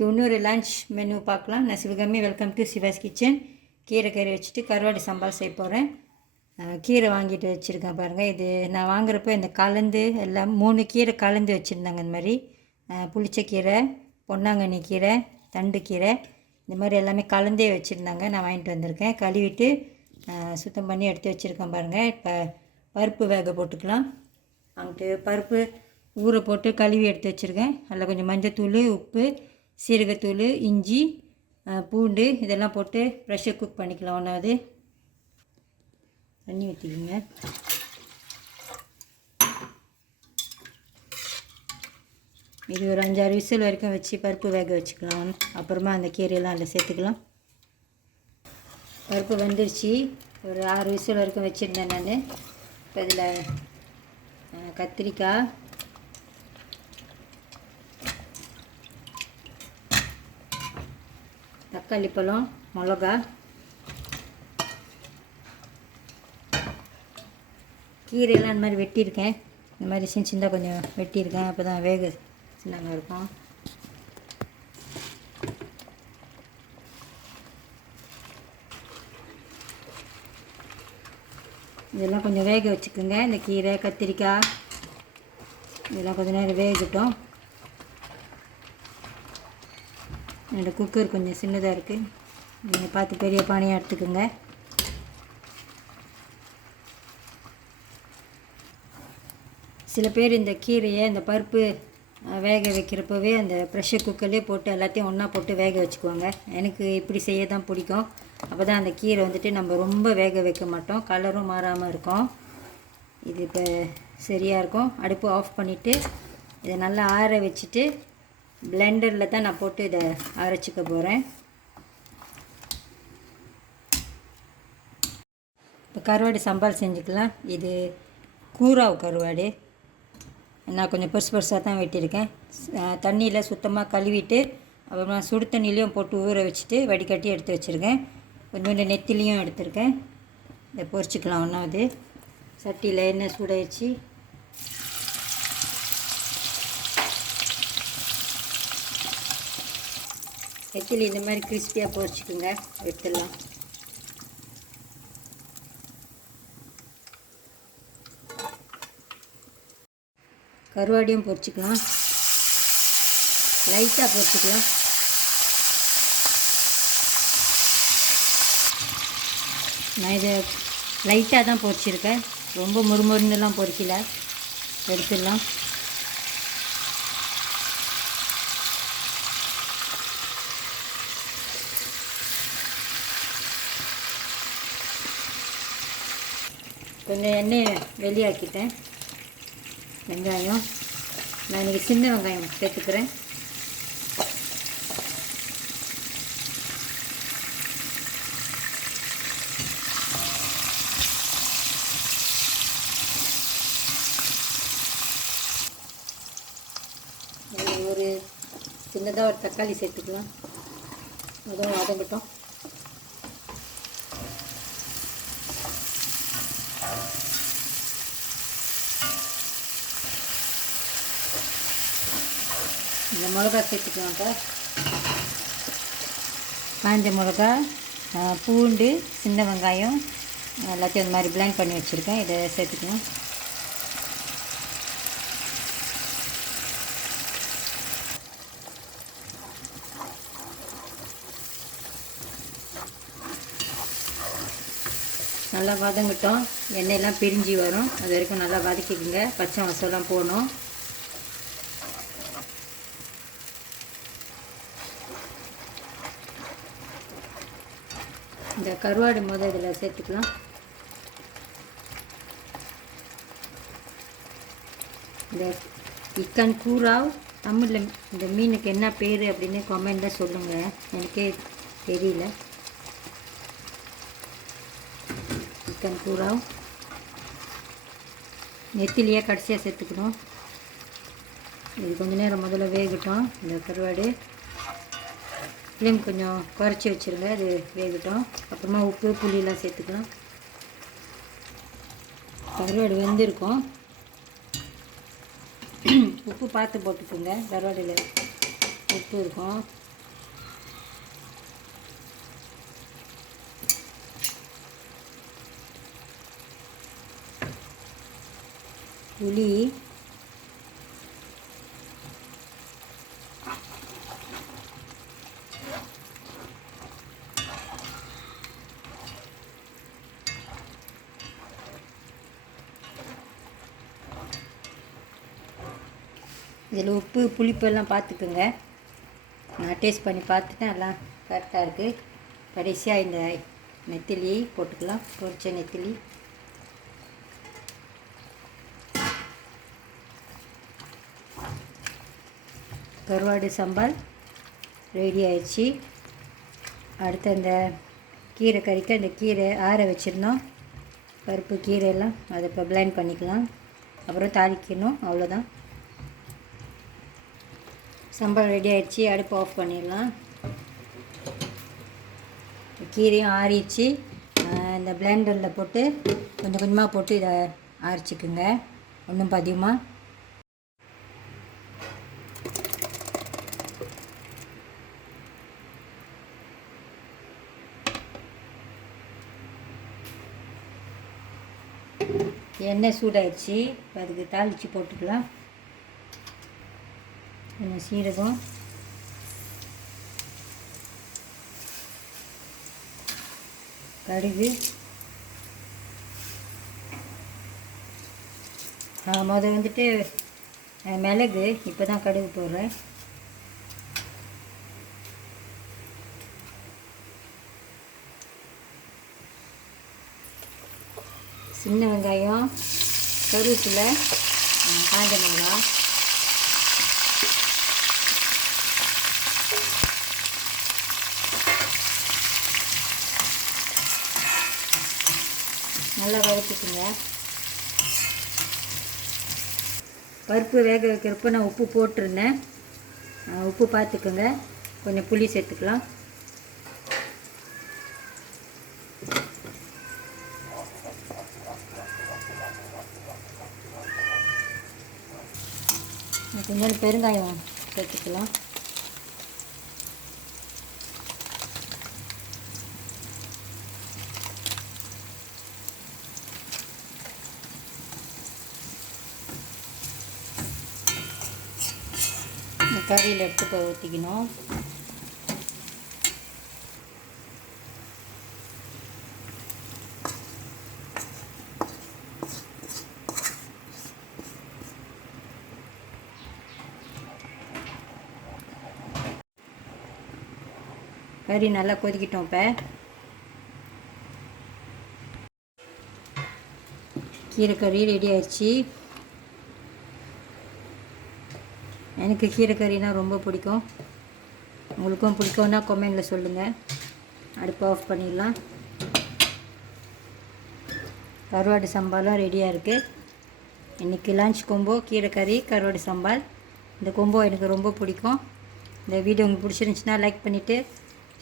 இன்றைக்கி இன்னொரு lunch menu பார்க்கலாம். நான் Sivakami. Welcome to Siva's kitchen. கீரை கறி வச்சுட்டு கருவாடு சம்பால் செய்ய போகிறேன். கீரை வாங்கிட்டு வச்சுருக்கேன் பாருங்கள். இது நான் வாங்குறப்போ இந்த கலந்து எல்லாம் 3 கீரை கலந்து வச்சுருந்தாங்க. இந்த மாதிரி புளிச்ச கீரை, பொன்னாங்கண்ணி கீரை, தண்டு கீரை, இந்த மாதிரி எல்லாமே கலந்தே வச்சுருந்தாங்க. நான் வாங்கிட்டு வந்திருக்கேன். கழுவிட்டு சுத்தம் பண்ணி எடுத்து வச்சுருக்கேன் பாருங்கள். இப்போ பருப்பு வேக போட்டுக்கலாம். அங்கிட்டு பருப்பு ஊற போட்டு கழுவி எடுத்து வச்சுருக்கேன். அதில் கொஞ்சம் மஞ்சத்தூள், உப்பு, சீரகத்தூள், இஞ்சி, பூண்டு இதெல்லாம் போட்டு ப்ரெஷர் குக் பண்ணிக்கலாம். ஒன்றாவது தண்ணி ஊற்றிக்கிங்க. இது ஒரு 5-6 விசில் வரைக்கும் வச்சு பருப்பு வேக வச்சுக்கலாம். அப்புறமா அந்த கீரையெல்லாம் அதில் சேர்த்துக்கலாம். பருப்பு வந்துருச்சு. ஒரு 6 விசில் வரைக்கும் வச்சுருந்தேன் நான். இப்போ இதில் கத்திரிக்காய், தக்காளி பழம், மிளகா, கீரையெல்லாம் இந்த மாதிரி வெட்டியிருக்கேன். இந்த மாதிரி சின்னதாக கொஞ்சம் வெட்டியிருக்கேன். அப்போ தான் வேக சின்னதாக இருக்கும். இதெல்லாம் கொஞ்சம் வேக வச்சுக்கோங்க. இந்த கீரை, கத்திரிக்காய் இதெல்லாம் கொஞ்சம் நேரம் வேகட்டும். என்னோடய குக்கர் கொஞ்சம் சின்னதாக இருக்குது. நீங்கள் பார்த்து பெரிய பானையாக எடுத்துக்கோங்க. சில பேர் இந்த கீரையை இந்த பருப்பு வேக வைக்கிறப்பவே அந்த ப்ரெஷர் குக்கர்லேயே போட்டு எல்லாத்தையும் ஒன்றா போட்டு வேக வச்சுக்குவாங்க. எனக்கு இப்படி செய்ய தான் பிடிக்கும். அப்போ தான் அந்த கீரை வந்துட்டு நம்ம ரொம்ப வேக வைக்க மாட்டோம், கலரும் மாறாமல் இருக்கும். இது இப்போ சரியாக இருக்கும். அடுப்பு ஆஃப் பண்ணிவிட்டு இதை நல்லா ஆற வச்சுட்டு பிளெண்டரில் தான் நான் போட்டு இதை அரைச்சிக்க போகிறேன். இப்போ கருவாடு சம்பால் செஞ்சுக்கலாம். இது கூராவு கருவாடு. நான் கொஞ்சம் பெருசாக தான் வெட்டியிருக்கேன். தண்ணியில் சுத்தமாக கழுவிட்டு அப்புறமா சுடு தண்ணிலையும் போட்டு ஊற வச்சுட்டு வடிகட்டி எடுத்து வச்சுருக்கேன். கொஞ்சோண்டு நெத்திலையும் எடுத்துருக்கேன். இதை பொரிச்சிக்கலாம். ஒன்றாவது சட்டியில் எண்ணெய் சூட வச்சு நெத்திலி இந்த மாதிரி கிறிஸ்பியாக பொரிச்சிக்குங்க. எடுத்துடலாம். கருவாடியும் பொரிச்சிக்கலாம். லைட்டாக பொரிச்சிக்கலாம். நான் இதை லைட்டாக தான் பொரிச்சிருக்கேன். ரொம்ப முறுமுறுன்னெலாம் பொரிக்கல. எடுத்துடலாம். கொஞ்சம் எண்ணெயை வெளியாக்கிட்டேன். வெங்காயம் நான் இன்றைக்கி சின்ன வெங்காயம் சேர்த்துக்கிறேன். ஒரு சின்னதாக ஒரு தக்காளி சேர்த்துக்கலாம். அதுவும் வதங்கட்டும். இந்த மிளகா சேர்த்துக்கலாம். இப்போ காஞ்ச மிளகா, பூண்டு, சின்ன வெங்காயம் எல்லாத்தையும் இந்த மாதிரி பிளெண்ட் பண்ணி வச்சுருக்கேன். இதை சேர்த்துக்கலாம். நல்லா வதங்கட்டும். எண்ணெயெல்லாம் பிரிஞ்சு வரும். அது வரைக்கும் நல்லா வதக்கிக்குங்க. பச்சை வாசம்லாம் போகணும். இந்த கருவாடு இதில் சேர்த்துக்கலாம். இந்த இக்கன் கூராவ் தமிழில் இந்த மீனுக்கு என்ன பேர் அப்படின்னு கமெண்டில் சொல்லுங்கள். எனக்கே தெரியல. இக்கன் கூராவ் நெத்திலியாக கடைசியாக சேர்த்துக்கணும். இது கொஞ்சம் நேரம் முதல்ல வேகட்டும். இந்த கருவாடு ஃப்ளேம் கொஞ்சம் குறைச்சி வச்சுருங்க. அது வேகட்டும். அப்புறமா உப்பு, புளியெலாம் சேர்த்துக்கலாம். கருவாடு வெந்திருக்கும். உப்பு பார்த்து போட்டுக்கோங்க. கருவாடில் உப்பு இருக்கும். புளி, இதில் உப்பு புளிப்பெல்லாம் பார்த்துக்குங்க. நான் டேஸ்ட் பண்ணி பார்த்துட்டேன், எல்லாம் கரெக்டாக இருக்குது. கடைசியாக இந்த நெத்திலி போட்டுக்கலாம், பொரிச்ச நெத்திலி. கருவாடு சம்பால் ரெடி ஆயிடுச்சு. அடுத்து அந்த கீரை கறிக்கு அந்த கீரை ஆற வச்சுருந்தோம், பருப்பு கீரையெல்லாம் அதை இப்போ பிளெண்ட் பண்ணிக்கலாம். அப்புறம் தாளிக்கணும், அவ்வளோதான். சம்பல் ரெடி ஆகிடுச்சு, அடுப்பு ஆஃப் பண்ணிடலாம். கீரையும் ஆறிடுச்சு. இந்த பிளெண்டரில் போட்டு கொஞ்சம் கொஞ்சமாக போட்டு இதை அரைச்சிக்குங்க, ஒன்றும் பதியமாக. எண்ணெய் சூடாயிடுச்சு, இப்போ அதுக்கு தாளித்து போட்டுக்கலாம். கொஞ்சம் சீரகம், கடுகு, முதல் வந்துட்டு மிளகு, இப்போ தான் கடுகு போடுறேன். சின்ன வெங்காயம், கருவேப்பிலை, காஞ்ச மிளகாய், நல்லா வதக்கிக்குங்க. பருப்பு வேக வைக்கிறப்போ நான் உப்பு போட்டிருந்தேன், உப்பு பார்த்துக்குங்க. கொஞ்சம் புளி சேர்த்துக்கலாம். கொஞ்சம் பெருங்காயம் சேர்த்துக்கலாம். கறியில் எடுத்து போய் ஊற்றிக்கணும். கறி நல்லா கொதிக்கிட்டோம். இப்போ கீரை கறி ரெடி ஆயிடுச்சு. எனக்கு கீரை கறினா ரொம்ப பிடிக்கும். உங்களுக்கும் பிடிக்கும்னா கமெண்டில் சொல்லுங்கள். அடுப்பு ஆஃப் பண்ணிடலாம். கருவாடு சம்பாலும் ரெடியாக இருக்குது. இன்றைக்கி லன்ச் கொம்போ கீரை கறி, கருவாடு சம்பால். இந்த கொம்போ எனக்கு ரொம்ப பிடிக்கும். இந்த வீடியோ உங்களுக்கு பிடிச்சிருந்துச்சின்னா லைக் பண்ணிவிட்டு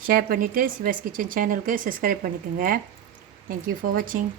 ஷேர் பண்ணிவிட்டு சிவாஸ் கிச்சன் சேனலுக்கு சப்ஸ்கிரைப் பண்ணிக்கோங்க. தேங்க்யூ ஃபார் வாட்சிங்.